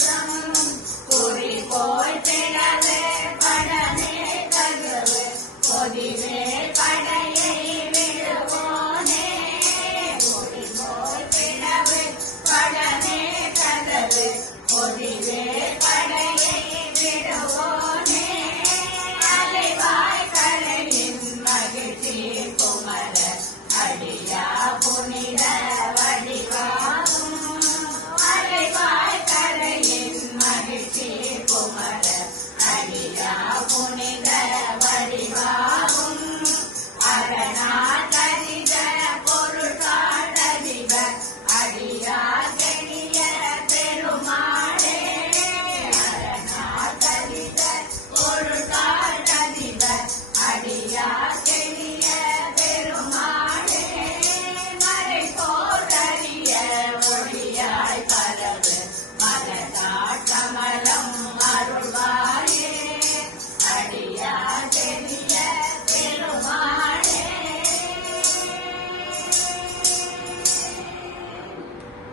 कोरी coat डले पड़ने कगवे कोदी में குமர அடியா புனித வடிவா